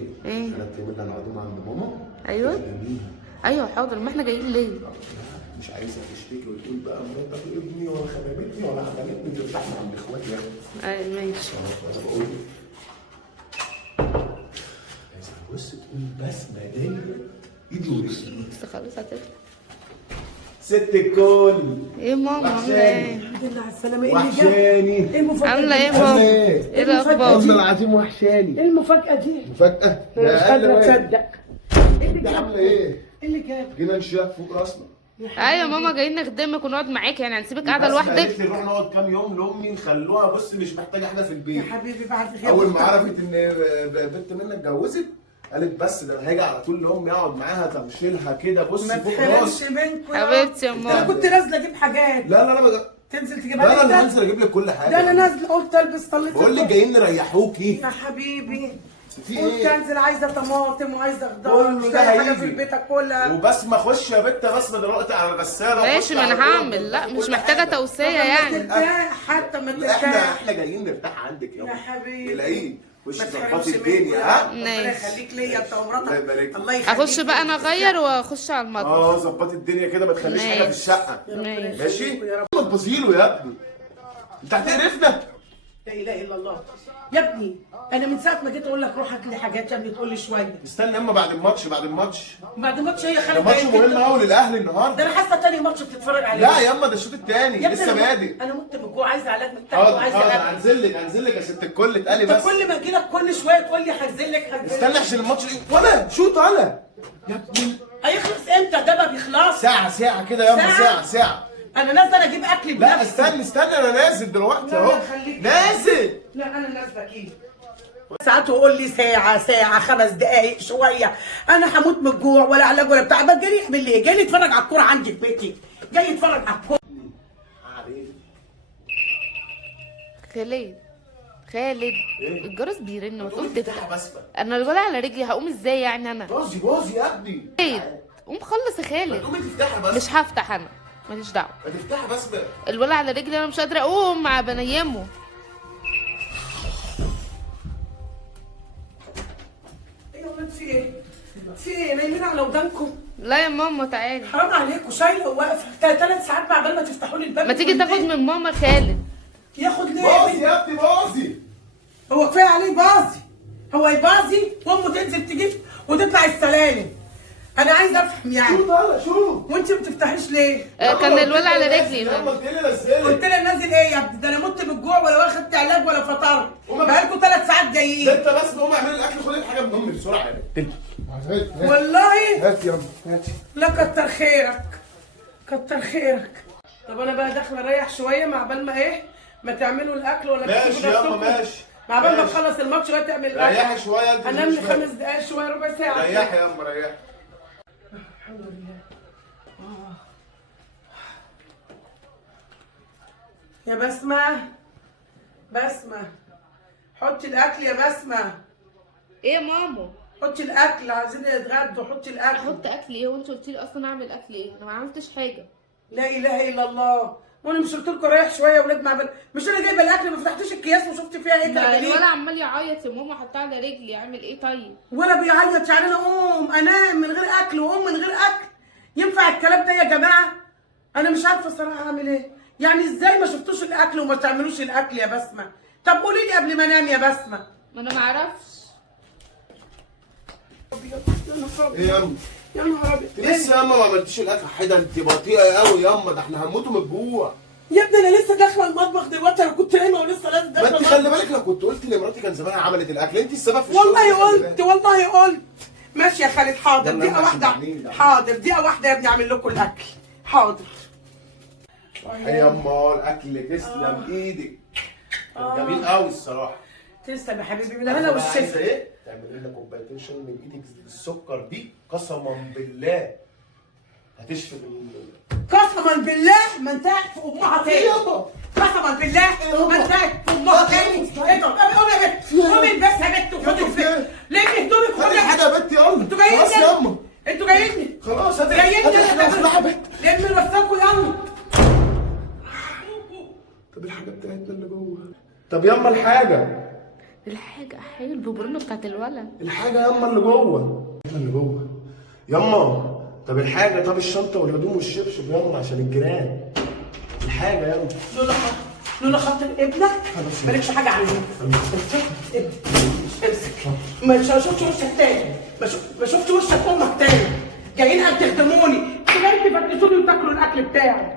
ايه؟ 3 ايام اللي هنقعدهم عند ماما. ايوه ايوه حاضر. ما احنا جايين ليه؟ مش عايزه تشتكي وتقول بقى مراتك ابني ولا خدمتني ولا عملتني، ترتاحنا عند اخواتي يا اختي. ايوه ماشي. انا بقول عايزه بص تقول بسمه دايما ايدي ورجلي. بس خلاص هتطلع. ست الكل ايه ماما عامله ايه؟ الحمد لله على السلامة. ايه اللي وحشاني. ايه المفاجأة عامله ايه دي؟ ماما؟ ايه؟ ايه الاخبار؟ والله العظيم وحشاني. ايه المفاجأة دي؟ مفاجأة؟ انا مش قادرة اصدق. ايه اللي انت جاب؟ عاملة ايه؟ ايه اللي جاب؟ جينا نشيلك فوق راسنا. ايوه ماما جايين نخدمك ونقعد معاكي، يعني هنسيبك قاعده بس لوحدك؟ قالت لي نروح نقعد كام يوم لامي نخلوها بص مش محتاجه احنا في يا البيت. حبيبي بعد خير. اول ما عرفت ان بنت منك اتجوزت قالت بس ده انا هاجي على طول لامي اقعد معاها تمشيلها كده بص ما فوق تحرمش راسي. منكم حبيبتي يا انا ماما. كنت نازلة اجيب حاجات. لا لا لا تنزل لا تجيبها لا لي انا ده؟ هنزل اجيب لك كل حاجه. ده انا نازلة قلت البس طليت. بقول لك جايين نريحوكي. يا حبيبي في قلت ايه؟ انزل عايزة طماطم وعايزة خضار. كله مش ده لاقي حاجة هيجي. في البيت اكلها. وبسمه خش يا بت بسمه دلوقتي على الغساله. ماشي ما انا هعمل. لا مش محتاجه توصيه يعني. ترتاح حتى ما ترتاح. احنا جايين نرتاح عندك يا حبيبي. تلاقيه وش ما ظبطي تحرمش الدنيا. منكم. ها؟ ربنا ماشي. يخليك ليا انت ومراتك. الله يبارك. الله يخليك. اخش بقى انا اغير واخش على المطبخ. ظبطي الدنيا كده ما تخليش حاجه في ماشي. الشقه. ماشي. ماشي؟ ما تبصيله يا ابني. انت هتقرفنا؟ لا اله الا الله. يا ابني انا من ساعه ما جيت اقول لك روح هات لي حاجات يا ابني تقول لي شويه. استنى اما بعد الماتش بعد الماتش هي ده خارجه. ماتش مهم قوي للاهلي ده النهارده. انا حاسه تاني ماتش بتتفرج عليه. لا يا اما ده الشوط الثاني يا ابني لسه بادئ. انا مت من الجوع عايزه علاج من تحت حاضر وعايزه حاضر اكل. هنزل لك يا ست الكل اتقلي انت بس. كل ما اجي لك كل شويه تقول لي هنزل لك استنى عشان الماتش ولا شوط ولا يا ابني. هيخلص امتى ده ما بيخلصش. ساعة كده يا اما ساعة. انا نازله اجيب اكل بنفسي. لا استنى انا نازل دلوقتي لا، اهو. خليك. نازل. لا انا نازله اكيد. ساعات يقول لي ساعة 5 دقايق شوية. أنا هموت من الجوع ولا علاج ولا بتاع. بس جاي يعمل إيه؟ جاي يتفرج على الكورة عندي في بيتي. جاي يتفرج على الكورة. خالد الجرس بيرن ما تقوم تفتح. تفتح بس. انا الولع على رجلي هقوم ازاي يعني انا؟ باظي يا ابني. خالد قوم خلص يا خالد. قومي تفتحها بس. مش هفتح انا ماليش دعوه. ما تفتحها بس بقى. الولع على رجلي انا مش قادره اقوم مع بنيمه. إيه يا ولاد في إيه؟ في إيه؟ نايمين على ودانكم؟ لا يا ماما تعالي. حرام عليكم شايلة وواقفة 3 ساعات مع بال ما تفتحوا لي الباب. ما تيجي تاخد من ماما خالد. ياخد ليه؟ باظي يا ابني باظي. هو كفاية عليه باظي. هو يباظي وأمه تنزل تجيب وتطلع السلالم. أنا عايزة أفهم يعني. شوف يلا شوف. وأنت ما بتفتحيش ليه؟ كان الولع على رجلي. يلا قلت لي نزلي. قلت لها نازل ايه يا ابني؟ ده انا مت من الجوع ولا واخدت علاج ولا فطرت. بقالكم 3 ساعات جايين. انت بس قوم اعمل الاكل خد الحاجه من امي بسرعه يا بنت. والله هات يلا هاتي. لا كتر خيرك. كتر خيرك. طب انا بقى داخله اريح شويه مع بال ما ايه؟ ما تعملوا الاكل ولا ماشي تسيبوا يلا نفسكم. ماشي. مع بال ما ماشي. تخلص الماتش ولا تعمل الاكل. ريحي شويه انت. انام لي 5 دقايق شويه ربع ساعه. ريحي يا ام ريحي. الحمد لله. يا بسمة بسمة حطي الأكل يا بسمة. ايه يا ماما؟ حطي الأكل عايزين نتغدوا. حطي الأكل. احط اكل ايه وانت قلتي لي اصلا اعمل اكل ايه؟ انا ما عملتش حاجه. لا إله إلا الله. وأنا مش قلت لكم ريح شوية يا ولاد مع بال. مش أنا جايبة الأكل ما فتحتوش الأكياس وشفت فيها إيه تعملي الولع إيه؟ عمال يعيط يا ماما حطها على رجلي اعمل ايه طيب؟ ولا بيعيط يعني أنا أقوم أنام من غير أكل وأقوم من غير أكل؟ ينفع الكلام ده يا جماعة؟ أنا مش عارفة الصراحة أعمل إيه؟ يعني إزاي ما شفتوش الأكل وما تعملوش الأكل يا بسمة؟ طب قولي لي قبل ما أنام يا بسمة. ما انا ما اعرفش. يا نهار ايه يا ام؟ يا نهار أبيض. لسه يا اما ما عملتيش الاكل حدا انت بطيئه قوي يا اما ده احنا هنموتوا من الجوع. يا ابني انا لسه داخله المطبخ دلوقتي. انا كنت هنا ولسه لازم ما داخله انت خلي بالك لو كنت قلت لمراتي كان زمانها عملت الاكل انت السبب في الشغل. والله قلت ماشي يا خالد. حاضر يلا دقيقه ماشي واحده. بعدين. حاضر دقيقه واحده يا ابني اعمل لكم الاكل. حاضر. يا اما الاكل تسلم ايدك. كان جميل قوي الصراحه. تسلم يا حبيبي من الهنا والشفا. عايزه ايه؟ تعملي لنا كوبايتين شاي من ايدك. السكر دي قسما بالله هتشفي قسما بالله ما انت قاعد في امها تاني. قسما بالله ما انت قاعد في امها تاني. ايه ده؟ قومي يا بنت. قومي البس يا بنت وخدي الفيلم. ليه هدومك خدي وخدي الحاجه يا بنت يلا. انتوا جايين خلاص يا اما. انتوا جايين خلاص هاتي جايين الحاجه بنت. لم نفسكم يلا. طب الحاجه بتاعتنا اللي جوه. طب يلا الحاجه. الحاجه هي الببرونه بتاعت الولد. الحاجه ياما اللي جوه. اللي جوه ياما. طب الحاجه، طب الشنطه والهدوم والشبشب ياما عشان الجيران. الحاجه ياما. لولا خاطر ابنك مالكش حاجه عليه. امسك. ما شفتش وشك تاني، ما شفتش وشك امك تاني. جايين تخدموني، جايين تفتشوني وتاكلوا الاكل بتاعي.